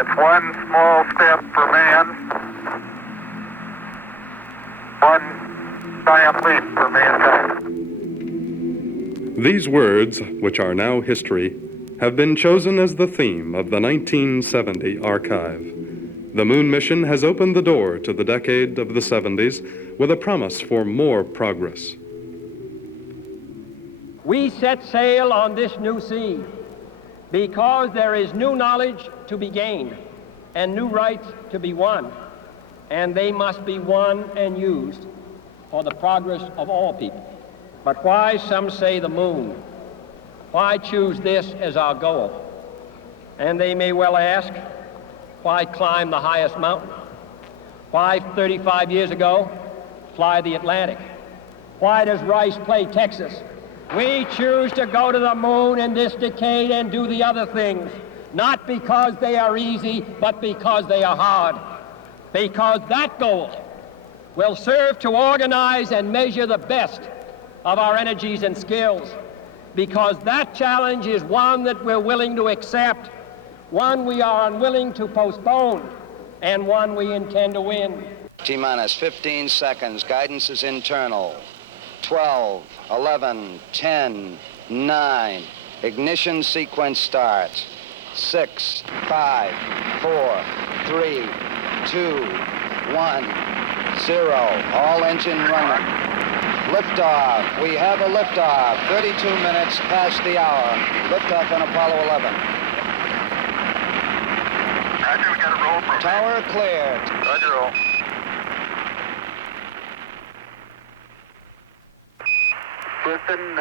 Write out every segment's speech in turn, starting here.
It's one small step for man, one giant leap for mankind. These words, which are now history, have been chosen as the theme of the 1970 archive. The moon mission has opened the door to the decade of the 70s with a promise for more progress. We set sail on this new sea because there is new knowledge to be gained and new rights to be won, and they must be won and used for the progress of all people. But why, some say, the moon? Why choose this as our goal? And they may well ask, why climb the highest mountain? Why, 35 years ago, fly the Atlantic? Why does Rice play Texas? We choose to go to the moon in this decade and do the other things, not because they are easy, but because they are hard. Because that goal will serve to organize and measure the best of our energies and skills. Because that challenge is one that we're willing to accept, one we are unwilling to postpone, and one we intend to win. T-minus 15 seconds. Guidance is internal. 12, 11, 10, 9. Ignition sequence starts. 6, 5, 4, 3, 2, 1, 0. All engine running. Liftoff. We have a liftoff. 32 minutes past the hour. Liftoff on Apollo 11. Roger, we got a roll from Tower cleared. Roger, roll. Listen,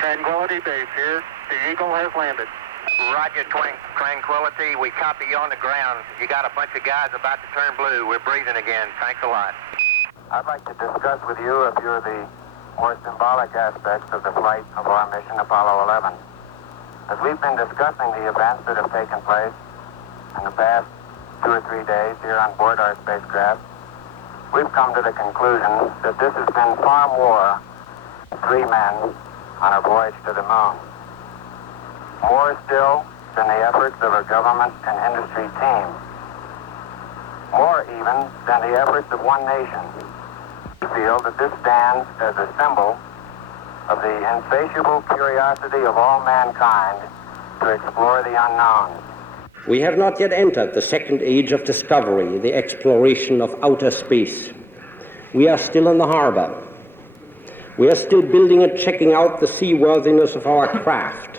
Tranquility Base here. The Eagle has landed. Roger, Tranquility. We copy you on the ground. You got a bunch of guys about to turn blue. We're breathing again. Thanks a lot. I'd like to discuss with you a few of the more symbolic aspects of the flight of our mission Apollo 11. As we've been discussing the events that have taken place in the past 2 or 3 days here on board our spacecraft, we've come to the conclusion that this has been far more than 3 men on a voyage to the moon. More still than the efforts of a government and industry team. More even than the efforts of one nation. We feel that this stands as a symbol of the insatiable curiosity of all mankind to explore the unknown. We have not yet entered the second age of discovery, the exploration of outer space. We are still in the harbor. We are still building and checking out the seaworthiness of our craft.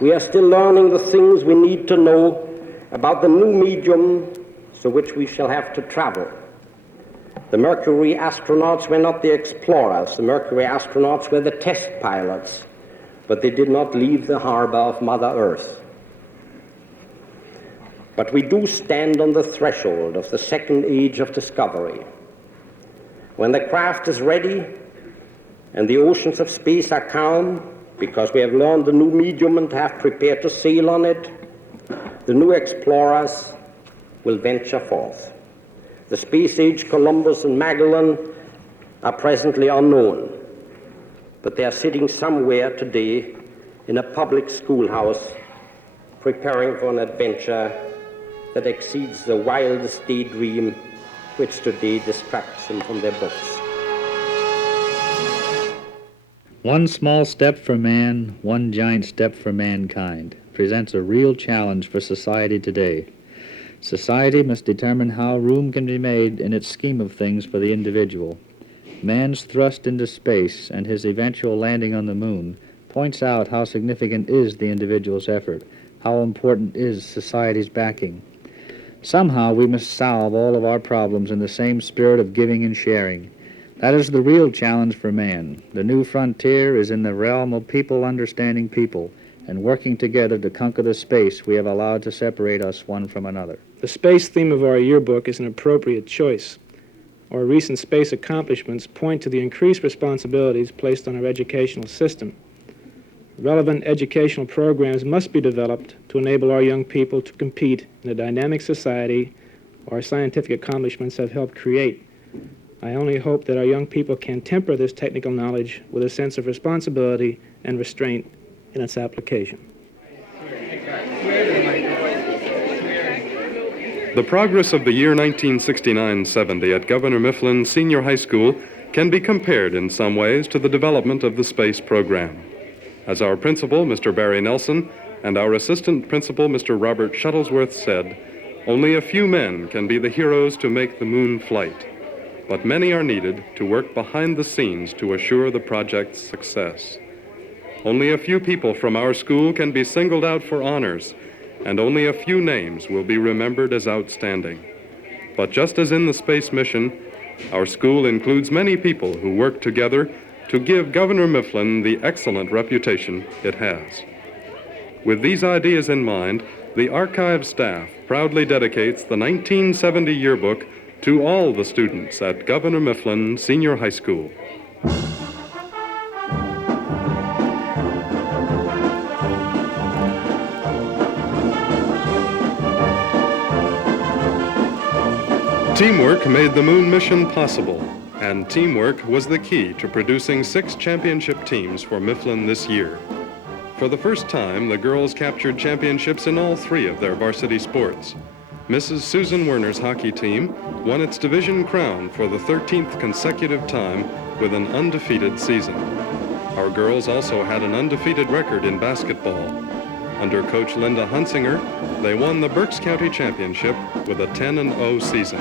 We are still learning the things we need to know about the new medium through which we shall have to travel. The Mercury astronauts were not the explorers. The Mercury astronauts were the test pilots, but they did not leave the harbor of Mother Earth. But we do stand on the threshold of the second age of discovery. When the craft is ready and the oceans of space are calm, because we have learned the new medium and have prepared to sail on it, the new explorers will venture forth. The space age Columbus and Magellan are presently unknown, but they are sitting somewhere today in a public schoolhouse preparing for an adventure that exceeds the wildest daydream which today distracts them from their books. One small step for man, one giant step for mankind presents a real challenge for society today. Society must determine how room can be made in its scheme of things for the individual. Man's thrust into space and his eventual landing on the moon points out how significant is the individual's effort, how important is society's backing. Somehow we must solve all of our problems in the same spirit of giving and sharing. That is the real challenge for man. The new frontier is in the realm of people understanding people and working together to conquer the space we have allowed to separate us one from another. The space theme of our yearbook is an appropriate choice. Our recent space accomplishments point to the increased responsibilities placed on our educational system. Relevant educational programs must be developed to enable our young people to compete in a dynamic society our scientific accomplishments have helped create. I only hope that our young people can temper this technical knowledge with a sense of responsibility and restraint in its application. The progress of the year 1969-70 at Governor Mifflin Senior High School can be compared in some ways to the development of the space program. As our principal, Mr. Barry Nelson, and our assistant principal, Mr. Robert Shuttlesworth, said, only a few men can be the heroes to make the moon flight, but many are needed to work behind the scenes to assure the project's success. Only a few people from our school can be singled out for honors, and only a few names will be remembered as outstanding. But just as in the space mission, our school includes many people who work together to give Governor Mifflin the excellent reputation it has. With these ideas in mind, the archive staff proudly dedicates the 1970 yearbook to all the students at Governor Mifflin Senior High School. Teamwork made the moon mission possible, and teamwork was the key to producing 6 championship teams for Mifflin this year. For the first time, the girls captured championships in all 3 of their varsity sports. Mrs. Susan Werner's hockey team won its division crown for the 13th consecutive time with an undefeated season. Our girls also had an undefeated record in basketball. Under Coach Linda Hunsinger, they won the Berks County Championship with a 10-0 season.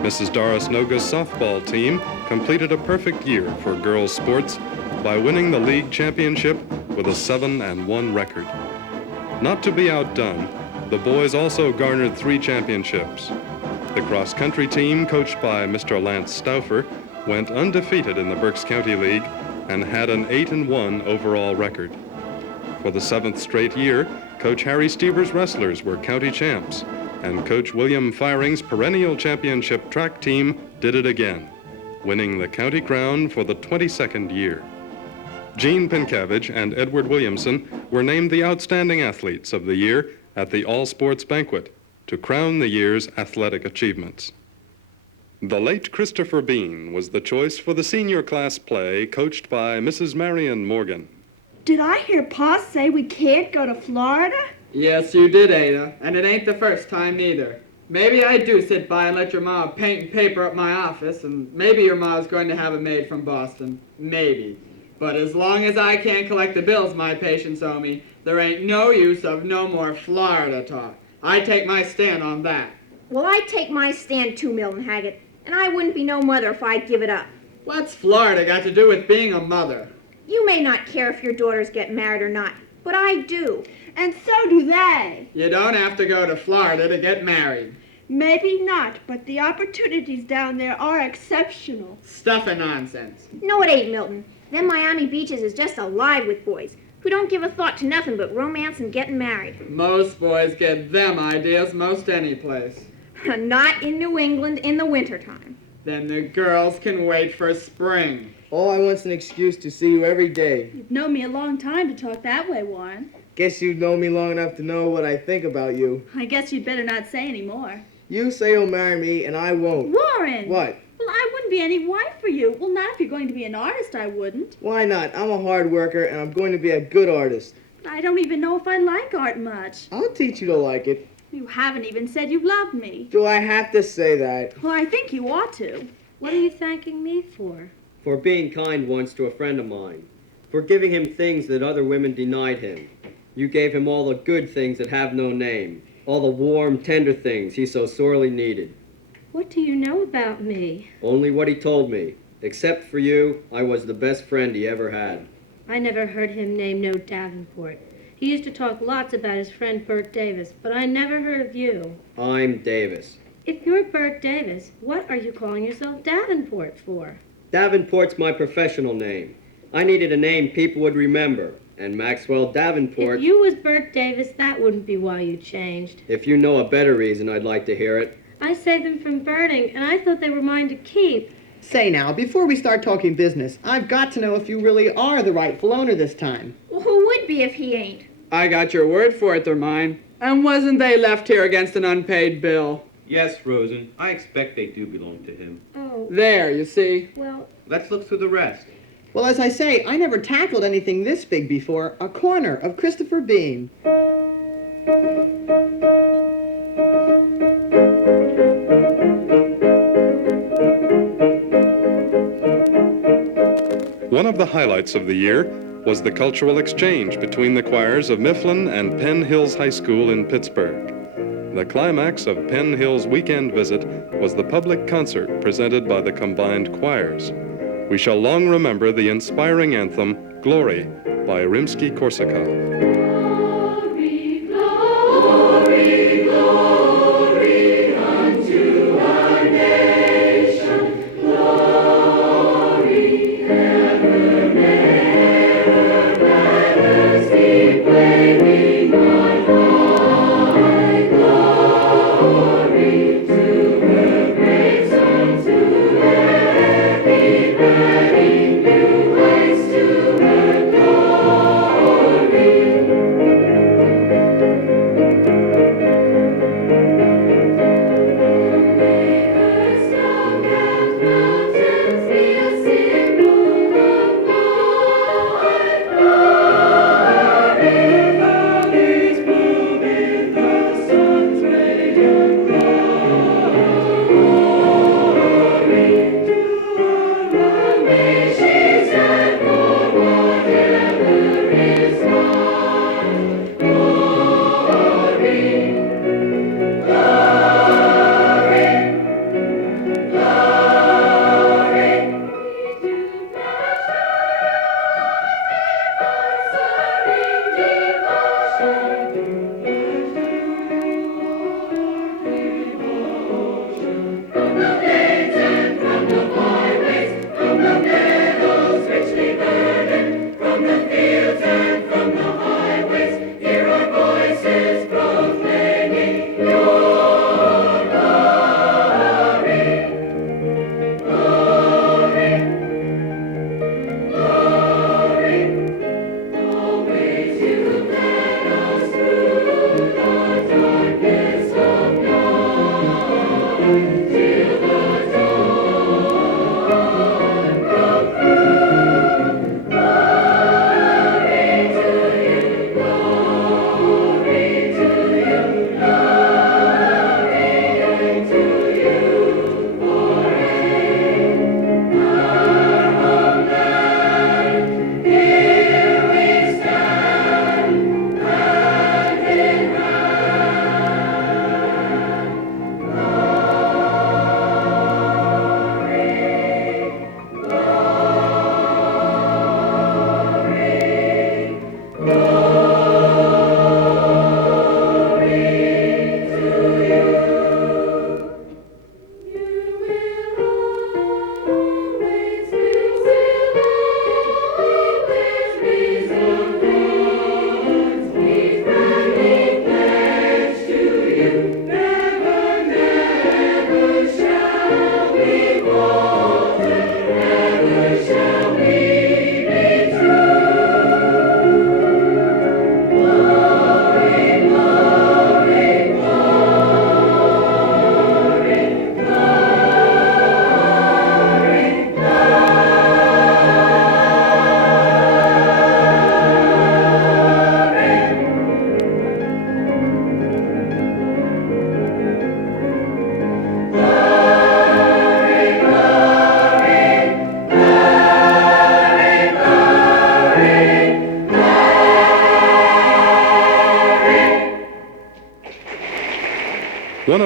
Mrs. Doris Noga's softball team completed a perfect year for girls' sports by winning the league championship with a 7-1 record. Not to be outdone, the boys also garnered 3 championships. The cross-country team, coached by Mr. Lance Stauffer, went undefeated in the Berks County League and had an 8-1 overall record. For the 7th straight year, Coach Harry Stever's wrestlers were county champs, and Coach William Firing's perennial championship track team did it again, winning the county crown for the 22nd year. Gene Pinkavage and Edward Williamson were named the outstanding athletes of the year at the all-sports banquet to crown the year's athletic achievements. The late Christopher Bean was the choice for the senior class play coached by Mrs. Marion Morgan. Did I hear Pa say we can't go to Florida? Yes, you did, Ada, and it ain't the first time either. Maybe I do sit by and let your ma paint and paper up my office, and maybe your ma's going to have a maid from Boston. Maybe. But as long as I can't collect the bills my patients owe me, there ain't no use of no more Florida talk. I take my stand on that. Well, I take my stand too, Milton Haggett, and I wouldn't be no mother if I'd give it up. What's Florida got to do with being a mother? You may not care if your daughters get married or not, but I do. And so do they. You don't have to go to Florida to get married. Maybe not, but the opportunities down there are exceptional. Stuff and nonsense. No, it ain't, Milton. Them Miami beaches is just alive with boys who don't give a thought to nothing but romance and getting married. Most boys get them ideas most any place. Not in New England in the wintertime. Then the girls can wait for spring. All I want's an excuse to see you every day. You've known me a long time to talk that way, Warren. Guess you've known me long enough to know what I think about you. I guess you'd better not say any more. You say you'll marry me, and I won't. Warren! What? Well, I wouldn't be any wife for you. Well, not if you're going to be an artist, I wouldn't. Why not? I'm a hard worker, and I'm going to be a good artist. I don't even know if I like art much. I'll teach you to like it. You haven't even said you love me. Do I have to say that? Well, I think you ought to. What are you thanking me for? for being kind once to a friend of mine, for giving him things that other women denied him. You gave him all the good things that have no name, all the warm, tender things he so sorely needed. What do you know about me? Only what he told me. Except for you, I was the best friend he ever had. I never heard him name no Davenport. He used to talk lots about his friend Bert Davis, but I never heard of you. I'm Davis. If you're Bert Davis, what are you calling yourself Davenport for? Davenport's my professional name. I needed a name people would remember, and Maxwell Davenport... If you was Bert Davis, that wouldn't be why you changed. If you know a better reason, I'd like to hear it. I saved them from burning, and I thought they were mine to keep. Say now, before we start talking business, I've got to know if you really are the rightful owner this time. Well, who would be if he ain't? I got your word for it, they're mine. And wasn't they left here against an unpaid bill? Yes, Rosen. I expect they do belong to him. Oh. There, you see. Well... Let's look through the rest. Well, as I say, I never tackled anything this big before. A corner of Christopher Bean. One of the highlights of the year was the cultural exchange between the choirs of Mifflin and Penn Hills High School in Pittsburgh. The climax of Penn Hills' weekend visit was the public concert presented by the combined choirs. We shall long remember the inspiring anthem, Glory, by Rimsky-Korsakov.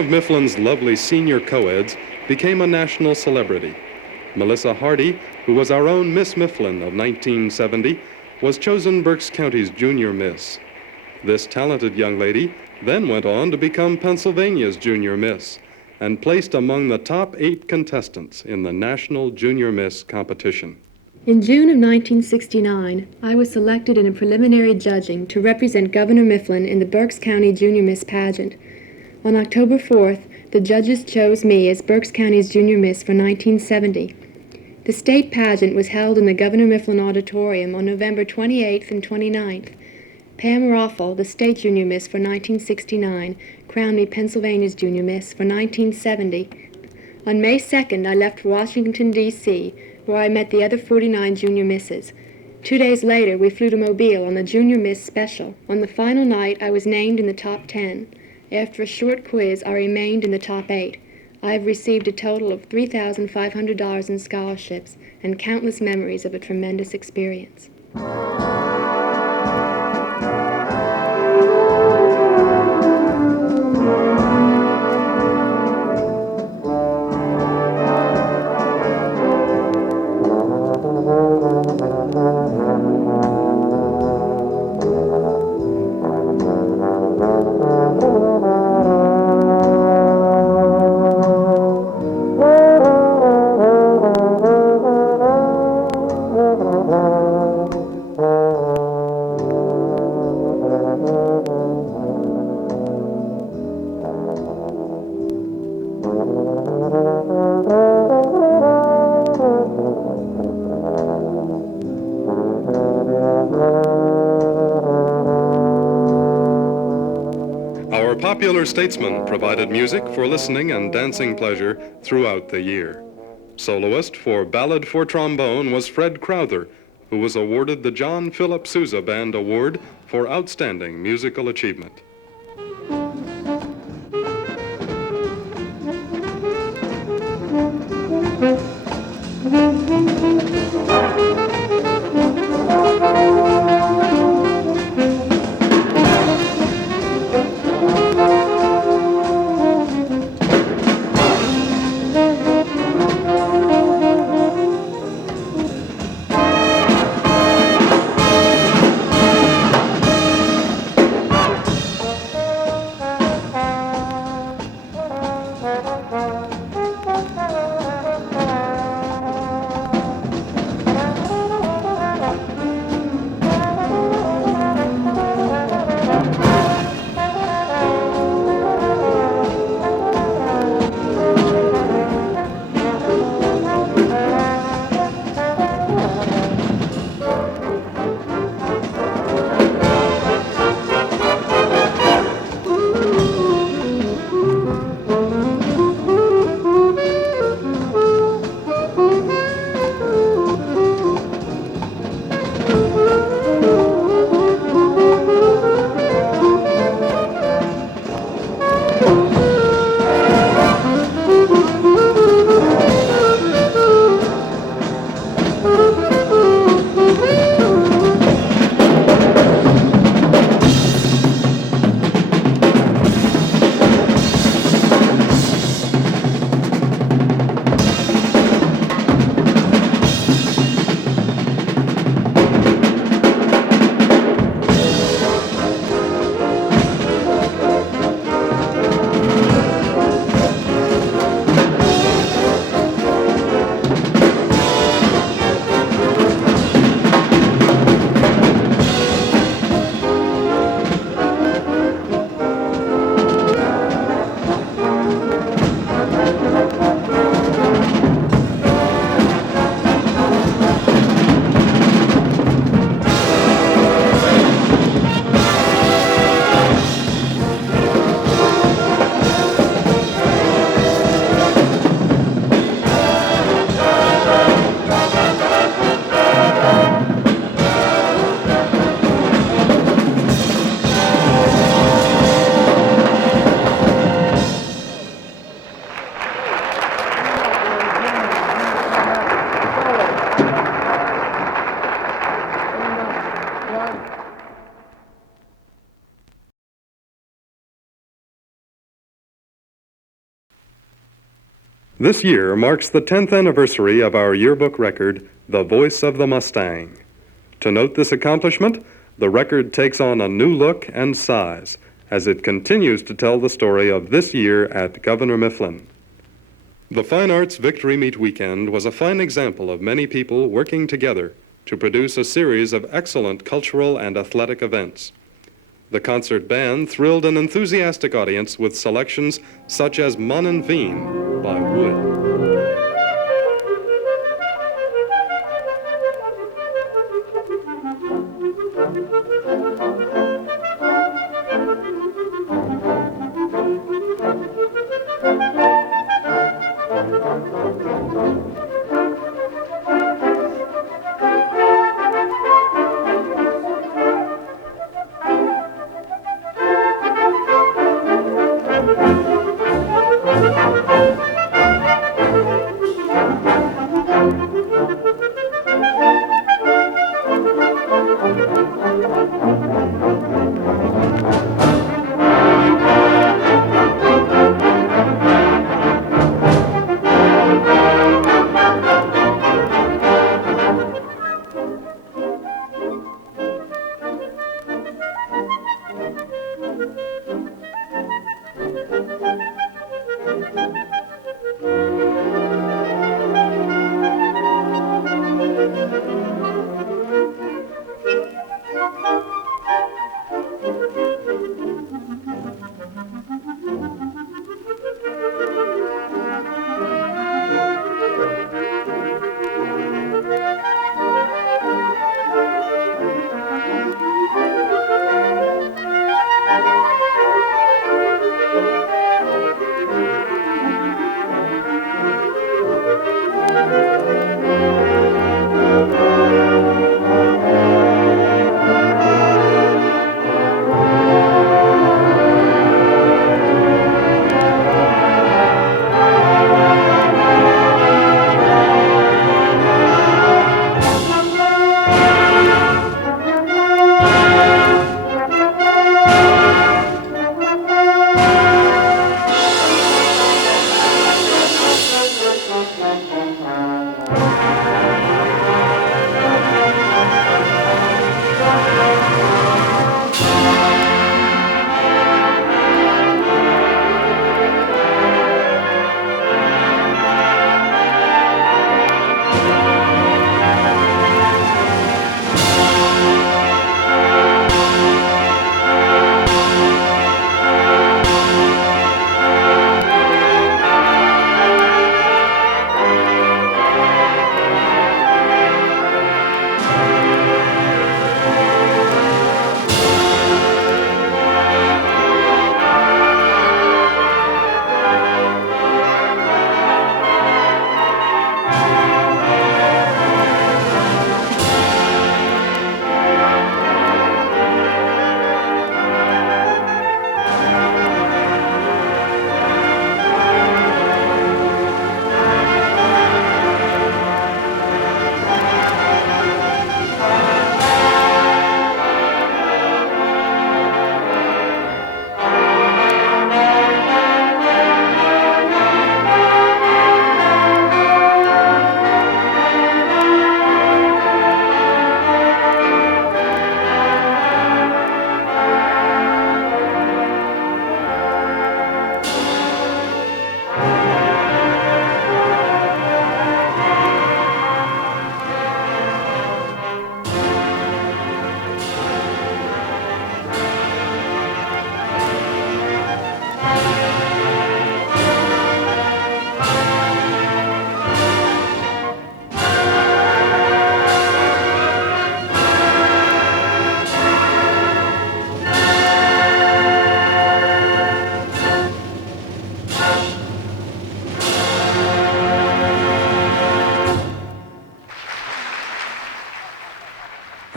of Mifflin's lovely senior co-eds became a national celebrity. Melissa Hardy, who was our own Miss Mifflin of 1970, was chosen Berks County's junior miss. This talented young lady then went on to become Pennsylvania's junior miss and placed among the top 8 contestants in the National Junior Miss competition. In June of 1969, I was selected in a preliminary judging to represent Governor Mifflin in the Berks County Junior Miss pageant. On October 4th, the judges chose me as Berks County's Junior Miss for 1970. The state pageant was held in the Governor Mifflin Auditorium on November 28th and 29th. Pam Roffel, the state Junior Miss for 1969, crowned me Pennsylvania's Junior Miss for 1970. On May 2nd, I left for Washington, D.C., where I met the other 49 Junior Misses. 2 days later, we flew to Mobile on the Junior Miss Special. On the final night, I was named in the top 10. After a short quiz, I remained in the top 8. I have received a total of $3,500 in scholarships and countless memories of a tremendous experience. Our popular statesman provided music for listening and dancing pleasure throughout the year. Soloist for Ballad for Trombone was Fred Crowther, who was awarded the John Philip Sousa Band Award for Outstanding Musical Achievement. This year marks the 10th anniversary of our yearbook record, The Voice of the Mustang. To note this accomplishment, the record takes on a new look and size as it continues to tell the story of this year at Governor Mifflin. The Fine Arts Victory Meet Weekend was a fine example of many people working together to produce a series of excellent cultural and athletic events. The concert band thrilled an enthusiastic audience with selections such as Mon Veen by Wood.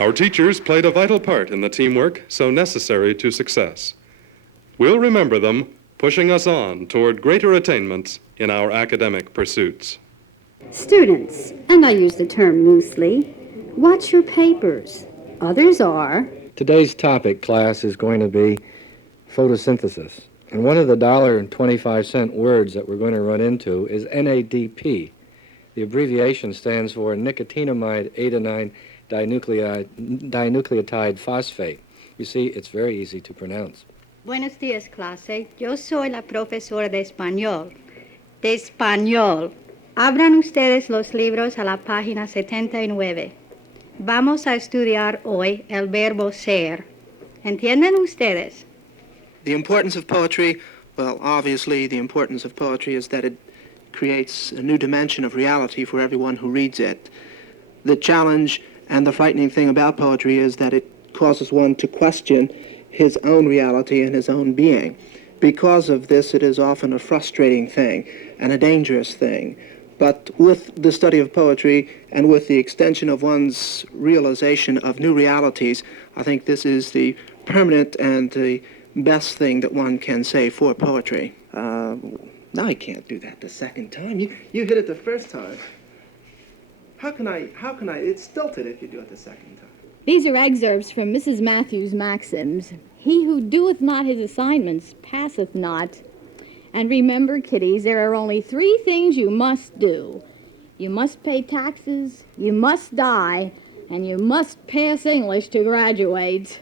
Our teachers played a vital part in the teamwork so necessary to success. We'll remember them, pushing us on toward greater attainments in our academic pursuits. Students, and I use the term loosely, watch your papers. Others are. Today's topic, class, is going to be photosynthesis. And one of the $1.25 words that we're going to run into is NADP. The abbreviation stands for nicotinamide adenine dinucleotide phosphate. You see, it's very easy to pronounce. Buenos días, clase. Yo soy la profesora de español. De español. Abran ustedes los libros a la página 79. Vamos a estudiar hoy el verbo ser. ¿Entienden ustedes? The importance of poetry, well, obviously the importance of poetry is that it creates a new dimension of reality for everyone who reads it. The challenge and the frightening thing about poetry is that it causes one to question his own reality and his own being. Because of this, it is often a frustrating thing and a dangerous thing. But with the study of poetry and with the extension of one's realization of new realities, I think this is the permanent and the best thing that one can say for poetry. Now I can't do that the second time. You hit it the first time. How can I, it's stilted if you do it the second time. These are excerpts from Mrs. Matthews' maxims. He who doeth not his assignments passeth not. And remember, kiddies, there are only 3 things you must do. You must pay taxes, you must die, and you must pass English to graduate.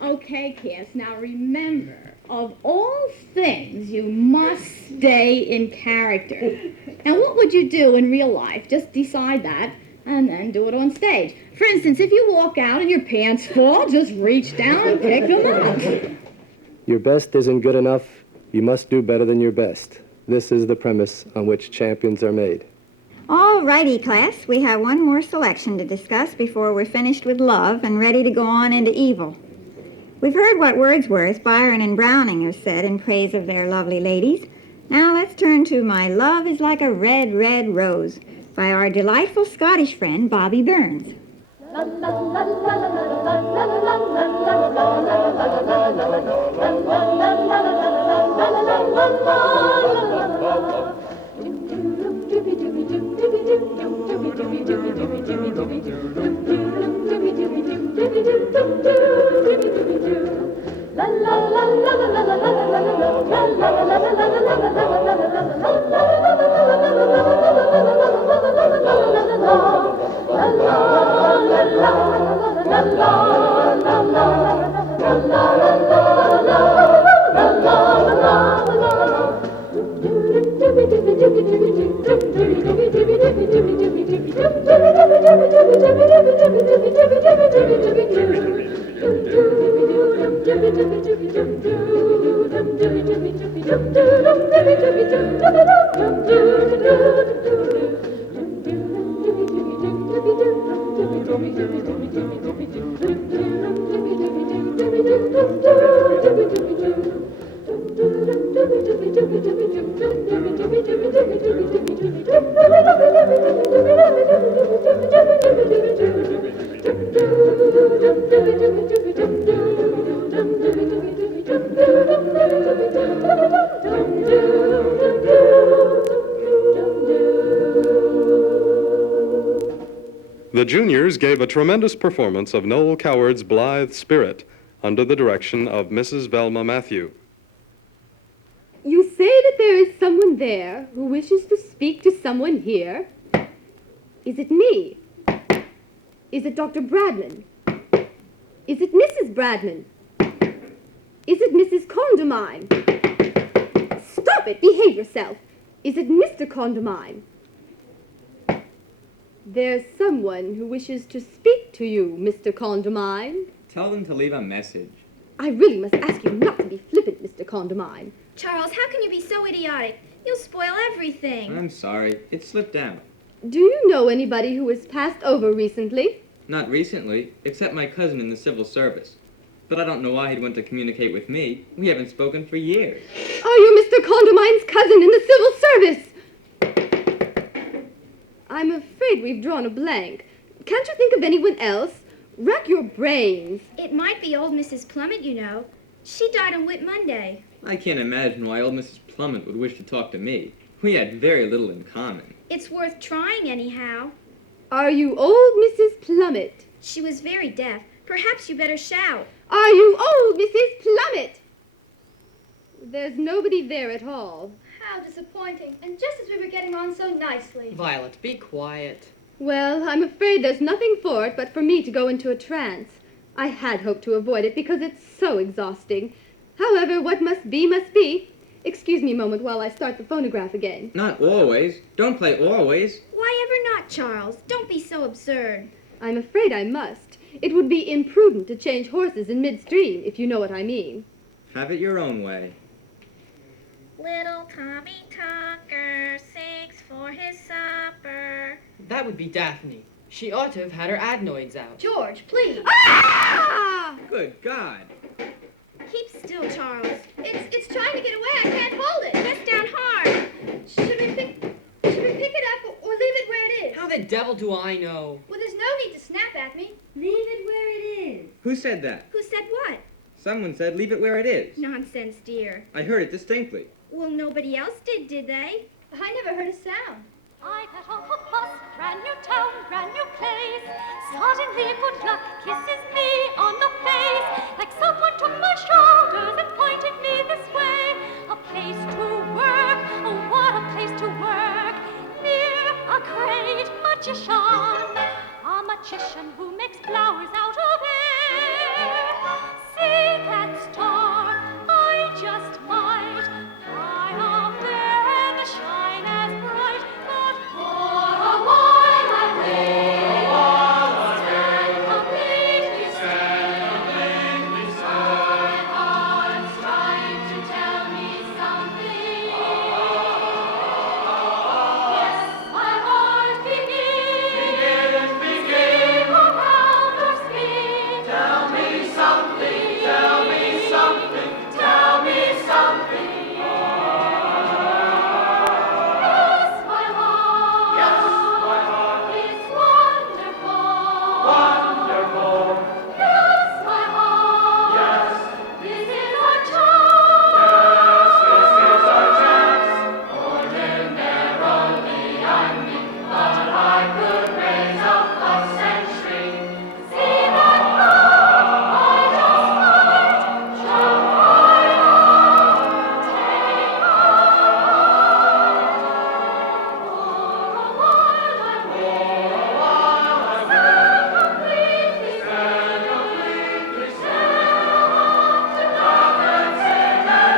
Okay, kids, now remember, of all things, you must stay in character. Now, what would you do in real life? Just decide that and then do it on stage. For instance, if you walk out and your pants fall, just reach down and pick them up. Your best isn't good enough. You must do better than your best. This is the premise on which champions are made. All righty, class. We have one more selection to discuss before we're finished with love and ready to go on into evil. We've heard what Wordsworth, Byron, and Browning have said in praise of their lovely ladies. Now let's turn to My Love is Like a Red, Red Rose by our delightful Scottish friend, Bobby Burns. The juniors gave a tremendous performance of Noel Coward's Blithe Spirit under the direction of Mrs. Velma Matthew. You say that there is someone there who wishes to speak to someone here? Is it me? Is it Dr. Bradman? Is it Mrs. Bradman? Is it Mrs. Condamine? Stop it! Behave yourself! Is it Mr. Condamine? There's someone who wishes to speak to you, Mr. Condamine. Tell them to leave a message. I really must ask you not to be flippant, Mr. Condamine. Charles, how can you be so idiotic? You'll spoil everything. I'm sorry. It slipped out. Do you know anybody who was passed over recently? Not recently, except my cousin in the civil service. But I don't know why he'd want to communicate with me. We haven't spoken for years. Are you Mr. Condamine's cousin in the civil service? I'm afraid we've drawn a blank. Can't you think of anyone else? Rack your brains. It might be old Mrs. Plummet, you know. She died on Whit Monday. I can't imagine why old Mrs. Plummet would wish to talk to me. We had very little in common. It's worth trying anyhow. Are you old Mrs. Plummet? She was very deaf. Perhaps you better shout. Are you old Mrs. Plummet? There's nobody there at all. How disappointing. And just as we were getting on so nicely. Violet, be quiet. Well, I'm afraid there's nothing for it but for me to go into a trance. I had hoped to avoid it because it's so exhausting. However, what must be, must be. Excuse me a moment while I start the phonograph again. Not always. Don't play always. Why ever not, Charles? Don't be so absurd. I'm afraid I must. It would be imprudent to change horses in midstream, if you know what I mean. Have it your own way. Little Tommy Tucker seeks for his supper. That would be Daphne. She ought to have had her adenoids out. George, please. Ah! Good God. Keep still, Charles. It's trying to get away. I can't hold it. Press down hard. Should we pick it up or leave it where it is? How the devil do I know? Well, there's no need to snap at me. Leave it where it is. Who said that? Who said what? Someone said leave it where it is. Nonsense, dear. I heard it distinctly. Well, nobody else did they? I never heard a sound. I got off a bus, brand new town, brand new place. Suddenly good luck kisses me on the face. Like someone took my shoulders and pointed me this way. A place to work, oh what a place to work. Near a great magician. A magician who makes flowers out of air. See that star, I just might fly up there and shine as bright. But for a while I will stand completely still. My heart's trying to tell me something. Yes, my heart begins. Speak around or speak. Tell me something. Tell me something. Tell me something. Yes, my heart. Yes, my heart. It's wonderful. Wonderful. Yes, my heart. Yes. This is our chance. Yes, this is our chance. Ordinarily I'm meek, but I could raise up a century. See that bird? I just might jump right up, take for a while I will stand completely still. Sail to prophets in the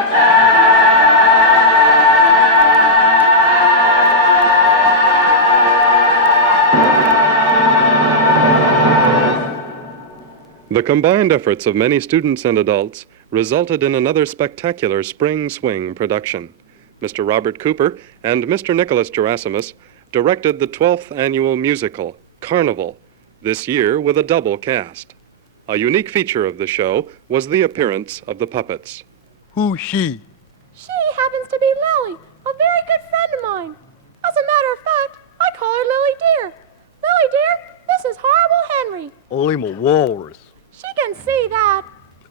The combined efforts of many students and adults resulted in another spectacular spring swing production. Mr. Robert Cooper and Mr. Nicholas Gerasimus directed the 12th annual musical, Carnival, this year with a double cast. A unique feature of the show was the appearance of the puppets. Who's she? She happens to be Lily, a very good friend of mine. As a matter of fact, I call her Lily Dear. Lily Dear, this is Horrible Henry. I'm a walrus. She can see that.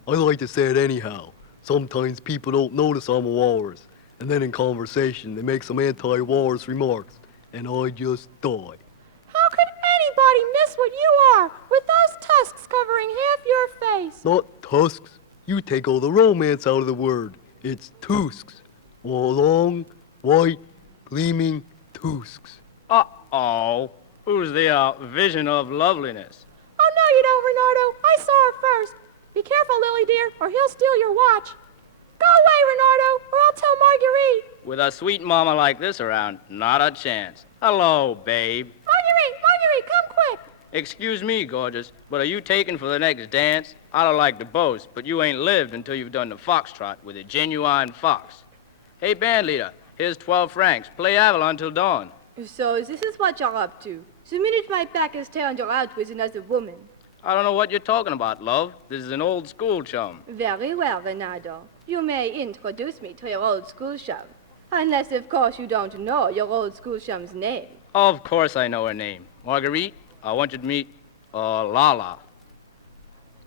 I like to say it anyhow. Sometimes people don't notice I'm a walrus, and then in conversation they make some anti-walrus remarks, and I just die. How could anybody miss what you are, with those tusks covering half your face? Not tusks. You take all the romance out of the word. It's tusks. All long, white, gleaming tusks. Uh-oh. Who's the vision of loveliness? Oh, no, you don't, Renardo. I saw her first. Be careful, Lily dear, or he'll steal your watch. Go away, Renardo, or I'll tell Marguerite. With a sweet mama like this around, not a chance. Hello, babe. Marguerite, come quick. Excuse me, gorgeous, but are you taken for the next dance? I don't like to boast, but you ain't lived until you've done the foxtrot with a genuine fox. Hey, band leader, here's 12 francs. Play Avalon till dawn. So this is what you're up to. The minute my back is turned, you're out with another woman. I don't know what you're talking about, love. This is an old school chum. Very well, Renardo. You may introduce me to your old school chum. Unless, of course, you don't know your old school chum's name. Of course I know her name. Marguerite, I want you to meet, Lala.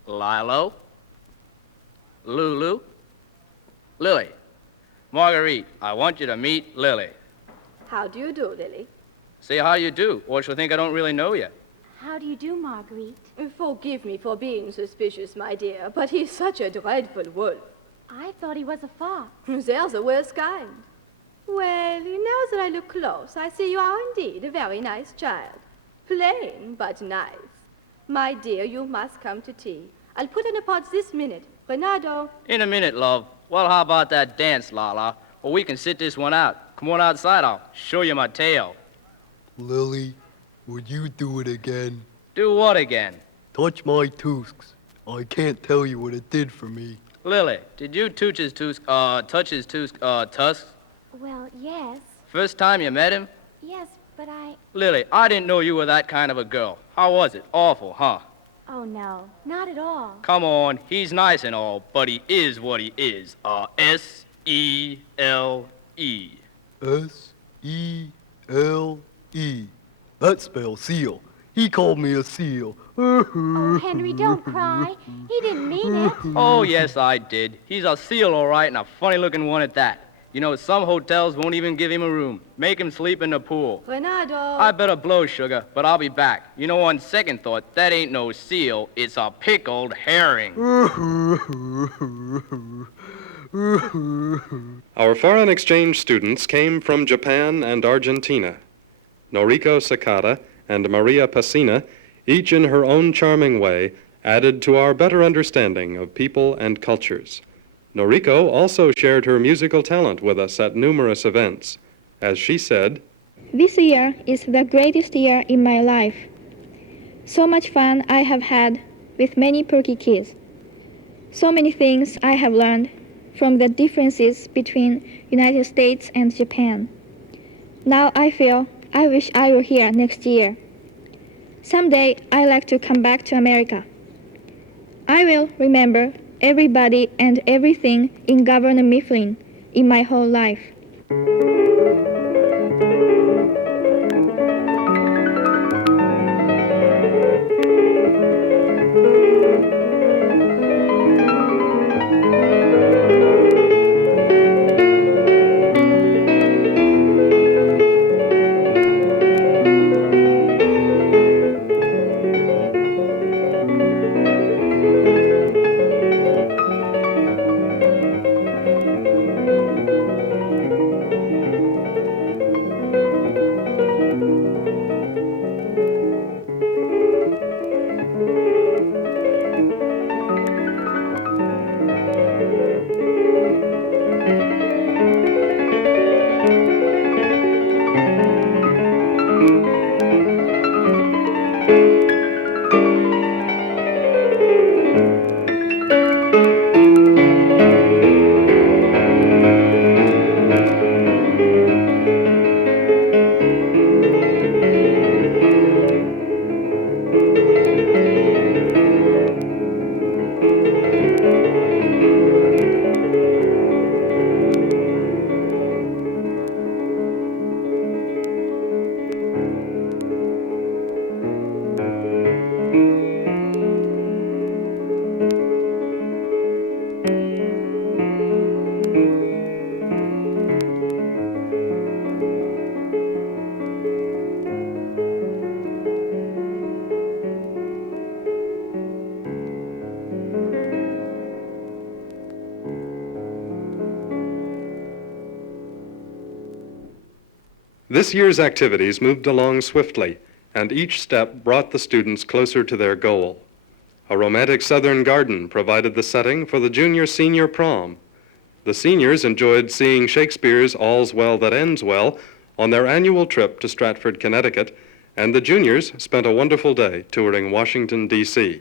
Lilo? Lulu? Lily. Marguerite, I want you to meet Lily. How do you do, Lily? Say how you do, or she'll think I don't really know you. How do you do, Marguerite? Forgive me for being suspicious, my dear, but he's such a dreadful wolf. I thought he was a fox. They're the worst kind. Well, now that I look close, I see you are indeed a very nice child. Plain, but nice. My dear, you must come to tea. I'll put in a pot this minute. Renato. In a minute, love. Well, how about that dance, Lala? Or we can sit this one out. Come on outside, I'll show you my tail. Lily, would you do it again? Do what again? Touch my tusks. I can't tell you what it did for me. Lily, did you touch his tusks? Well, yes. First time you met him? Yes, but Lily, I didn't know you were that kind of a girl. How was it? Awful, huh? Oh, no, not at all. Come on, he's nice and all, but he is what he is. S-E-L-E. S-E-L-E. That spells seal. He called me a seal. Oh, Henry, don't cry. He didn't mean it. Oh, yes, I did. He's a seal, all right, and a funny-looking one at that. You know, some hotels won't even give him a room. Make him sleep in the pool. Renato. I better blow, sugar, but I'll be back. You know, on second thought, that ain't no seal. It's a pickled herring. Our foreign exchange students came from Japan and Argentina. Noriko Sakata and Maria Passina, each in her own charming way, added to our better understanding of people and cultures. Noriko also shared her musical talent with us at numerous events. As she said, "This year is the greatest year in my life. So much fun I have had with many perky kids. So many things I have learned from the differences between United States and Japan. Now I feel I wish I were here next year. Someday I like to come back to America. I will remember everybody and everything in Governor Mifflin in my whole life." This year's activities moved along swiftly, and each step brought the students closer to their goal. A romantic southern garden provided the setting for the junior-senior prom. The seniors enjoyed seeing Shakespeare's All's Well That Ends Well on their annual trip to Stratford, Connecticut, and the juniors spent a wonderful day touring Washington, D.C.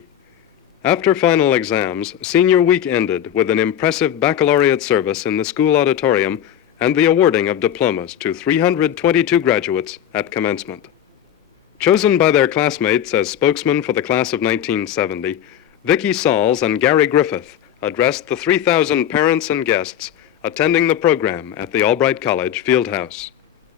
After final exams, senior week ended with an impressive baccalaureate service in the school auditorium and the awarding of diplomas to 322 graduates at commencement. Chosen by their classmates as spokesmen for the class of 1970, Vicki Sauls and Gary Griffith addressed the 3,000 parents and guests attending the program at the Albright College Fieldhouse.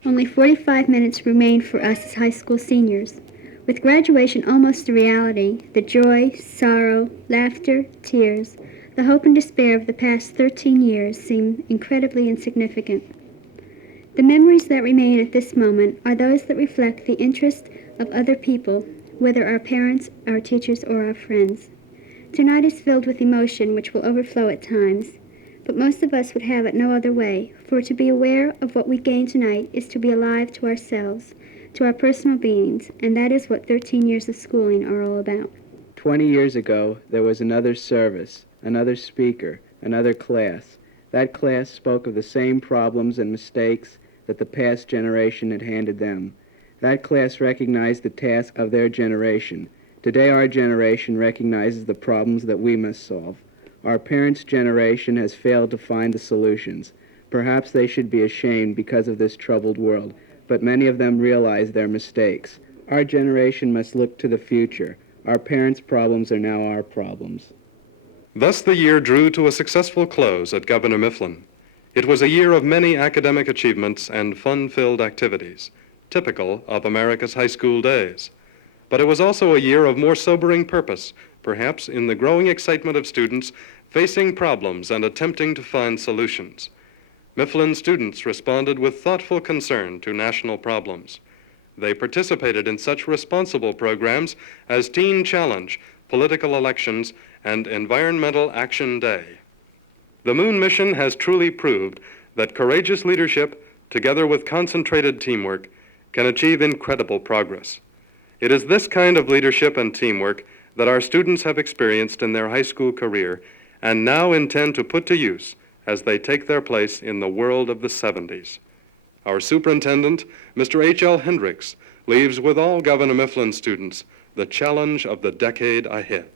Only 45 minutes remain for us as high school seniors. With graduation almost a reality, the joy, sorrow, laughter, tears, the hope and despair of the past 13 years seem incredibly insignificant. The memories that remain at this moment are those that reflect the interest of other people, whether our parents, our teachers, or our friends. Tonight is filled with emotion which will overflow at times, but most of us would have it no other way, for to be aware of what we gain tonight is to be alive to ourselves, to our personal beings, and that is what 13 years of schooling are all about. 20 years ago, there was another service, another speaker, another class. That class spoke of the same problems and mistakes that the past generation had handed them. That class recognized the task of their generation. Today, our generation recognizes the problems that we must solve. Our parents' generation has failed to find the solutions. Perhaps they should be ashamed because of this troubled world, but many of them realize their mistakes. Our generation must look to the future. Our parents' problems are now our problems. Thus the year drew to a successful close at Governor Mifflin. It was a year of many academic achievements and fun-filled activities, typical of America's high school days. But it was also a year of more sobering purpose, perhaps in the growing excitement of students facing problems and attempting to find solutions. Mifflin students responded with thoughtful concern to national problems. They participated in such responsible programs as Teen Challenge, political elections, and Environmental Action Day. The Moon mission has truly proved that courageous leadership, together with concentrated teamwork, can achieve incredible progress. It is this kind of leadership and teamwork that our students have experienced in their high school career and now intend to put to use as they take their place in the world of the 70s. Our superintendent, Mr. H.L. Hendricks, leaves with all Governor Mifflin students the challenge of the decade ahead.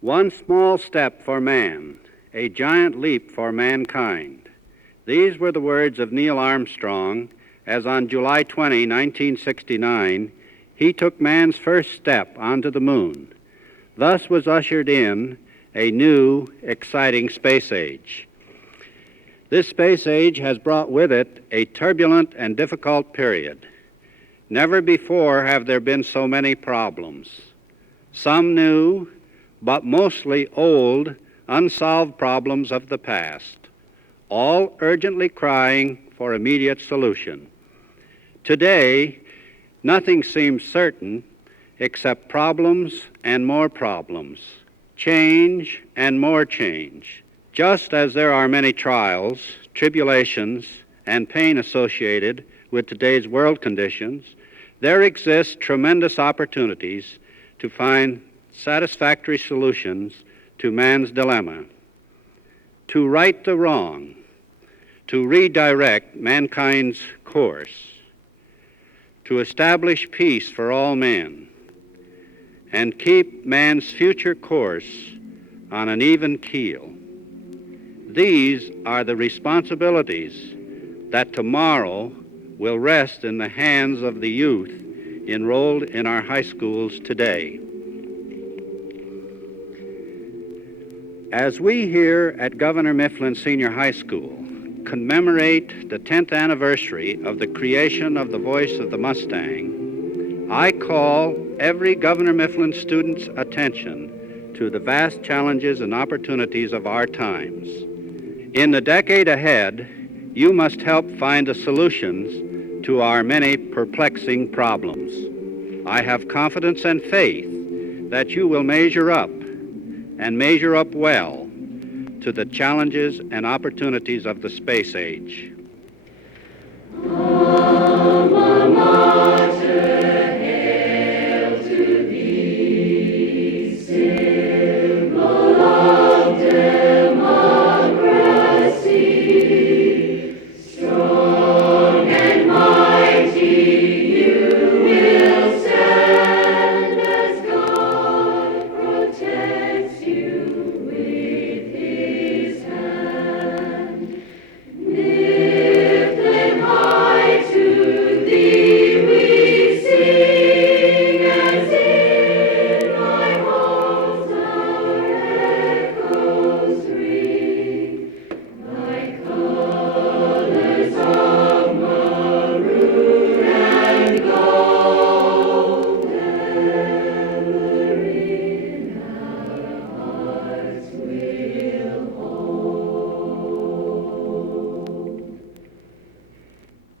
One small step for man, a giant leap for mankind. These were the words of Neil Armstrong as on July 20, 1969, he took man's first step onto the moon. Thus was ushered in a new, exciting space age. This space age has brought with it a turbulent and difficult period. Never before have there been so many problems. Some new, but mostly old, unsolved problems of the past, all urgently crying for immediate solution. Today, nothing seems certain except problems and more problems, change and more change. Just as there are many trials, tribulations, and pain associated with today's world conditions, there exist tremendous opportunities to find satisfactory solutions to man's dilemma, to right the wrong, to redirect mankind's course, to establish peace for all men, and keep man's future course on an even keel. These are the responsibilities that tomorrow will rest in the hands of the youth enrolled in our high schools today. As we here at Governor Mifflin Senior High School commemorate the 10th anniversary of the creation of the Voice of the Mustang, I call every Governor Mifflin student's attention to the vast challenges and opportunities of our times. In the decade ahead, you must help find the solutions to our many perplexing problems. I have confidence and faith that you will measure up, and measure up well, to the challenges and opportunities of the space age.